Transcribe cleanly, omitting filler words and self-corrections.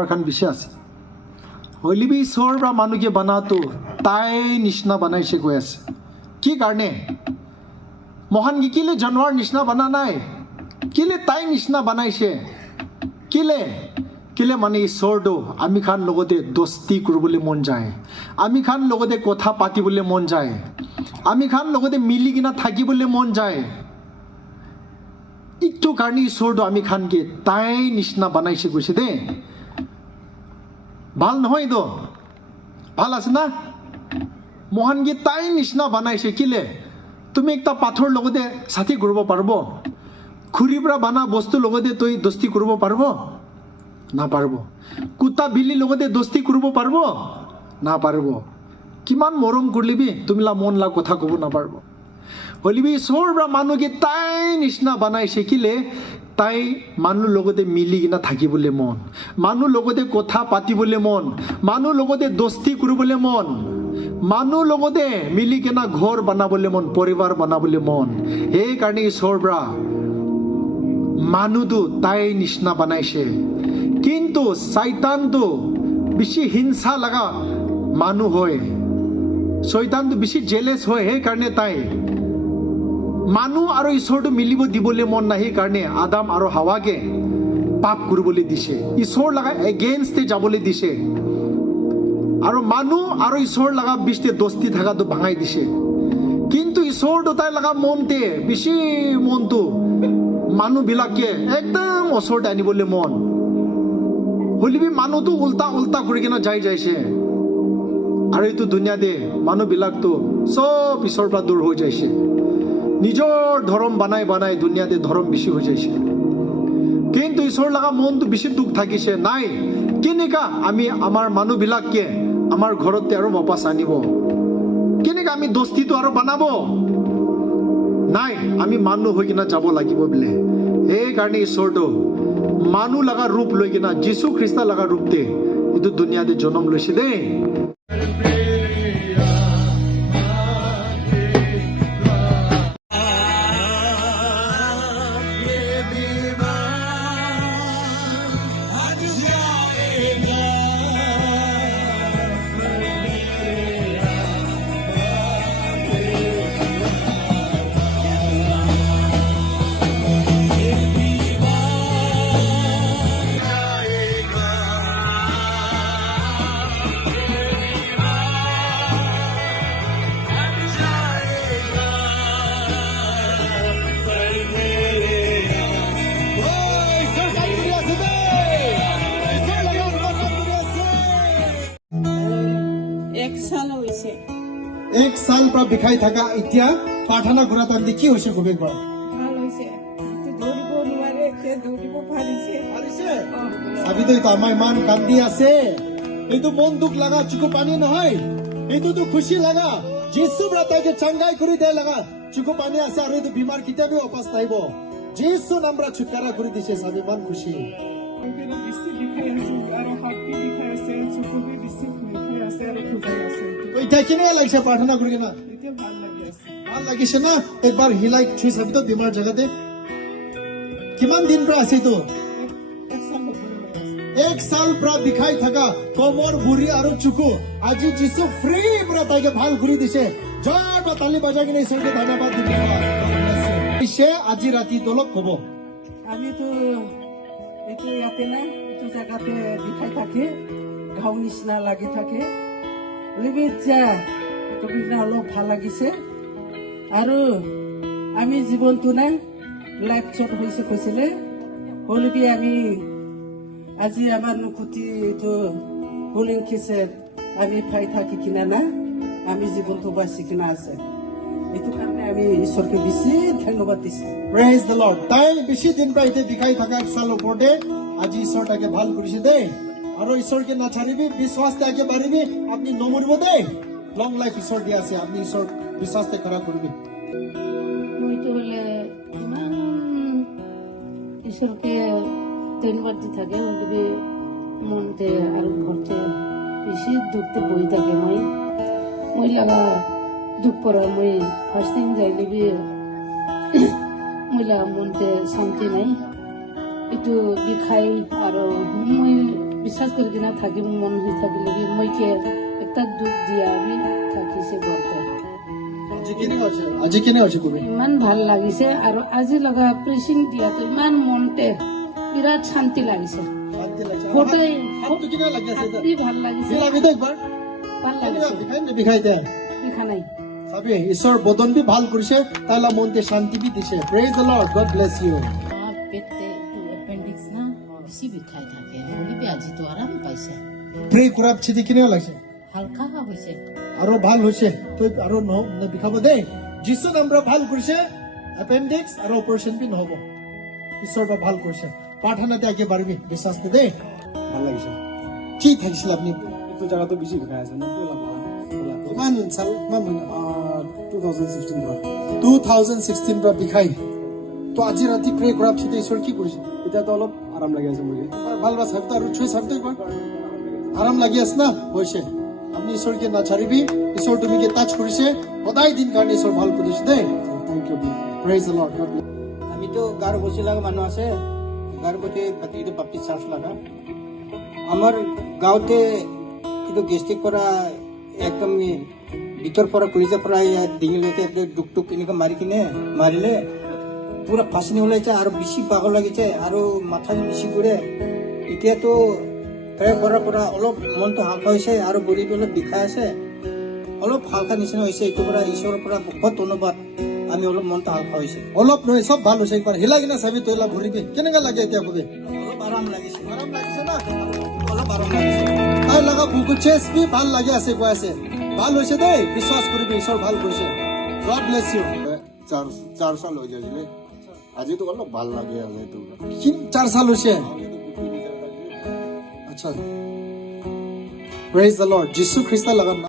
জানোৱাৰ খান বেছি আছে হলিবি ঈশ্বৰ বা মানুহকে বনাটো তাই নিচিনা বনাইছে কৈ আছে কি কাৰণে মহান কিলে জানোৱাৰ নিচিনা বনা নাই কিলে তাই নিচিনা বনাইছে কিলে মানে ঈশ্বৰটো আমি খান লগতে দস্তি কৰিবলৈ মন যায় আমি খান লগতে কথা পাতিবলৈ মন যায় আমি খান লগতে মিলি কিনা থাকিবলৈ মন যায় ইটো কাৰণে ঈশ্বৰটো আমি খানকে তাই নিচিনা বনাইছে কৈছে দে ভাল নহয় তো ভাল আছে না মহানকে তাই নিচিনা বনাইছে কিলে তুমি একটা পাথৰ লগতে সাথী কৰিব পাৰিব খুৰিৰ পৰা বনা বস্তু লগতে তই দস্তি কৰিব পাৰিব না পাৰিব কুত্তা বিলি লগতে দস্তি কৰিব পাৰিব না পাৰিব কিমান মৰম কৰিলিবি তুমি লা মন লা কথা ক'ব না পাৰিব হলিবি ঈশ্বৰ বা মানুহকে তাই নিচিনা বনাইছে কিলে তাই মানুহ লগতে মিলি কিনা থাকিবলৈ মন মানুহ লগতে কথা পাতিবলৈ মন মানুহ লগতে দস্তি কৰিবলৈ মন মানুহ লগতে মিলি কিনা ঘৰ বনাবলৈ মন পৰিবাৰ বনাবলৈ মন সেইকাৰণে ঈশ্বৰ ব্ৰা মানুহটো তাই নিচিনা বনাইছে কিন্তু শয়তানটো বেছি হিংসা লগা মানুহ হয় শয়তানটো বেছি জেলেছ হয় সেইকাৰণে তাই মানুহ আৰু ঈশ্বৰটো মিলিব দিবলৈ মন নাই সেইকাৰণে আদাম আৰু হাৱাকে পাপ কৰিবলৈ দিছে ঈশ্বৰ লগা এগেইনষ্টে যাবলৈ দিছে আৰু মানুহ আৰু ঈশ্বৰ লগা বিচতে দস্তি থাকাটো ভাঙাই দিছে কিন্তু ঈশ্বৰটো তাই লগা মনতে বেছি মনটো মানুহবিলাকে একদম ওচৰত আনিবলৈ মন হলিবি মানুহটো উল্টা কৰি কিনে যাইছে আৰু এইটো দুনিয়াতে মানুহবিলাকতো চব ঈশ্বৰৰ পৰা দূৰ হৈ যাইছে নিজৰ ধৰ্ম বনাই দুনিয়াতে ধৰ্ম বেছি হৈ যাইছে কিন্তু ঈশ্বৰ লগা মনটো বেছি দুখ থাকিছে নাই কেনেকা আমি আমাৰ মানুহবিলাকে আমাৰ ঘৰতে আৰু বাপাছ আনিব কেনেকা আমি দস্তিটো আৰু বনাব নাই আমি মানুহ হৈ কিনা যাব লাগিব বোলে সেইকাৰণে ঈশ্বৰটো মানুহ লগা ৰূপ লৈ কিনা যীশু খ্ৰীষ্ট লগা ৰূপতে এইটো দুনিয়াতে জন্ম লৈছে দেই एक साल पर बिखाई थका इतना प्रार्थना करा तार देखी होइसे गोबे बा ভাল হৈছে তো দৌৰিব নোৱাৰে তে দৌৰিব পাৰিছে अभी तो আমাৰ ইমান কান্দি আছে এইটো মন দুখ লাগা চুকু পানী নহয় এইটো তো খুশি লাগা যিশু ব্ৰাতাকে চাঙ্গাই কৰি দে লাগা চুকু পানী আছে আৰু এইটো বিমাৰ কিতাবে অপাস নাইব যিশু নামৰা ছুটকাৰা কৰি দিছে সব ইমান খুশি কিন্তু বেছি বিষাই আছে আৰু হাতটি বিষাই আছে চকুটো বেছি বিষাই আছে আৰু খুজাই আছে এটা কিনে লাগিছে প্ৰাৰ্থনা কৰি না এতিয়া ভাল লাগি আছে ভাল লাগিছে না একবাৰ হিলাই ছুই চাবি তো বিমাৰ জাগাতে কিমান দিন পৰা আছে তো एक साल পৰা বিখাই থাকা কমৰ ভুৰি আৰু চুকু আজি যিশু ফ্ৰী পৰা তাইকে ভাল কৰি দিছে জয় বা তালি বাজাই কিনে ঈশ্বৰকে ধন্যবাদ দিব পিছে আজি ৰাতি তলক কব আমি তো এইটো ইয়াতে না এইটো জায়গাতে বিষাই থাকে ঘাও নিচিনা লাগি থাকে লিবিত যা তুমি না অলপ ভাল লাগিছে আৰু আমি জীৱনটো না লাইফ চট হৈছে কৈছিলে হলিবি আমি আজি আমাৰ নুকুতি এইটো হুলিং খিছে আমি পাই থাকি কিনা না আমি জীৱনটো বাচি কিনা আছে এইটো কাৰণে আমি ঈশ্বৰকে বেছি ধন্যবাদ দিছো প্ৰেজ দ্য লৰ্ড তাই বেছি দিন পৰা এতিয়া বিখাই থকা এক সাল ওপৰতে আজি ঈশ্বৰ তাকে ভাল কৰিছে দেই আৰু ঈশ্বৰকে নাচাৰিবি বিশ্বাস তাকে বাঢ়িবি আপুনি নমৰিব দেই লং লাইফ ঈশ্বৰ দিয়া আছে আপুনি ঈশ্বৰ বিশ্বাসতে কৰা কৰিবি মইতো হলে ইমান ঈশ্বৰকে ধন্যবাদ দি থাকে হলিবি মনতে আৰু ঘৰতে বেছি দুখতে বহি থাকে মই লাগা দুখ পৰা মই ফাৰ্ষ্ট টাইম যাই লিবি মই লাগা মনতে শান্তি নাই এইটো বিষাই আৰু মই বিশ্বাস কৰি কিনে থাকিব মন হৈ থাকিলে কি মইকে এটা দুখ দিয়া আমি থাকিছে ঘৰতে আজি কেনে হৈছে কবি ইমান ভাল লাগিছে আৰু আজি লগা প্ৰেচিং দিয়াটো ইমান মনতে বিৰাট শান্তি লাগিছে ফটো অতি ভাল লাগিছে ভাল লাগিছে দেখা নাই চাবি ঈশ্বৰ বদন বি ভাল কৰিছে তাইলা মনতে শান্তি বি দিছে praise the Lord God bless you পেটে এপেণ্ডিক্স না বেছি বিষাই থাকে বলিবি আজি তো আৰাম পাইছে প্ৰে কৰাব চিদি কেনে লাগিছে হালকা হৈছে আৰু ভাল হৈছে তই আৰু বিষাব দেই যিছু নামৰা ভাল কৰিছে এপেণ্ডিক্স আৰু অপাৰেশ্যন বি নহব ঈশ্বৰ বা ভাল কৰিছে প্ৰাৰ্থনাতে আগে বাঢ়িবি বিশ্বাসতে দেই ভাল লাগিছে কি থাকিছিল আপুনি এইটো জায়গাতো বেছি বিষাই আছে মোক কিমান চাল কিমান মহিনা 2016 পৰা 2016 পৰা বিষাই তো আজি ৰাতি প্ৰে কৰাৰ পিছতে ঈশ্বৰ কি কৰিছে এতিয়াতো অলপ আৰাম লাগি আছে মোৰ ভাল বা চাবিতো আৰু ছুই চাবিতো একবাৰ আৰাম লাগি আছে না হৈছে আপনি ঈশ্বৰকে নাচাৰিবি ঈশ্বৰ তুমিকে টাচ কৰিছে সদায় দিন কাৰণে ঈশ্বৰ ভাল কৰিছে দেই thank you praise the Lord God আমিতো গাৰবসী লাগা মানুষ আছে গাৰবসী বাতিটো বাপ্তিস্ম চাৰ্চ লাগা আমাৰ গাঁৱতে কিন্তু গেস্টিক কৰা একদম ভিতৰ পৰা কলিজাৰ পৰা ডিঙিলৈকে একদম ডুক টুক এনেকুৱা মাৰি কিনে মাৰিলে পুৰা ফাঁচনি ওলাইছে আৰু বেছি পাগল লাগিছে আৰু মাথা বেছি ঘূৰে এতিয়াতো প্ৰায় কৰাৰ পৰা অলপ মনটো হালকা হৈছে আৰু বডিটো অলপ বিষাই আছে অলপ হালকা নিচিনা হৈছে এইটোৰ পৰা ঈশ্বৰৰ পৰা বহুত ধন্যবাদ আমি অলপ মনটো হালকা হৈছে অলপ নহয় চব ভাল হৈছে একবাৰ হিলা কিনা চাবি তই অলপ ভৰিবি কেনেকা লাগে এতিয়া কবি অলপ আৰাম লাগিছে আৰাম লাগিছে না অলপ আৰাম লাগিছে তাই লগা বুকু চেষ্ট বি ভাল লাগি আছে কৈ আছে ভাল হৈছে দেই বিশ্বাস কৰিবি ঈশ্বৰ ভাল কৰিছে গড ব্লেছ ইউ 4 साल हो जाएगी আজি তো অলপ ভাল লাগে আছে তো 4 साल হৈছে আচ্ছা প্ৰেজ দ্য লৰ্ড যিশু খ্ৰীষ্টৰ লগত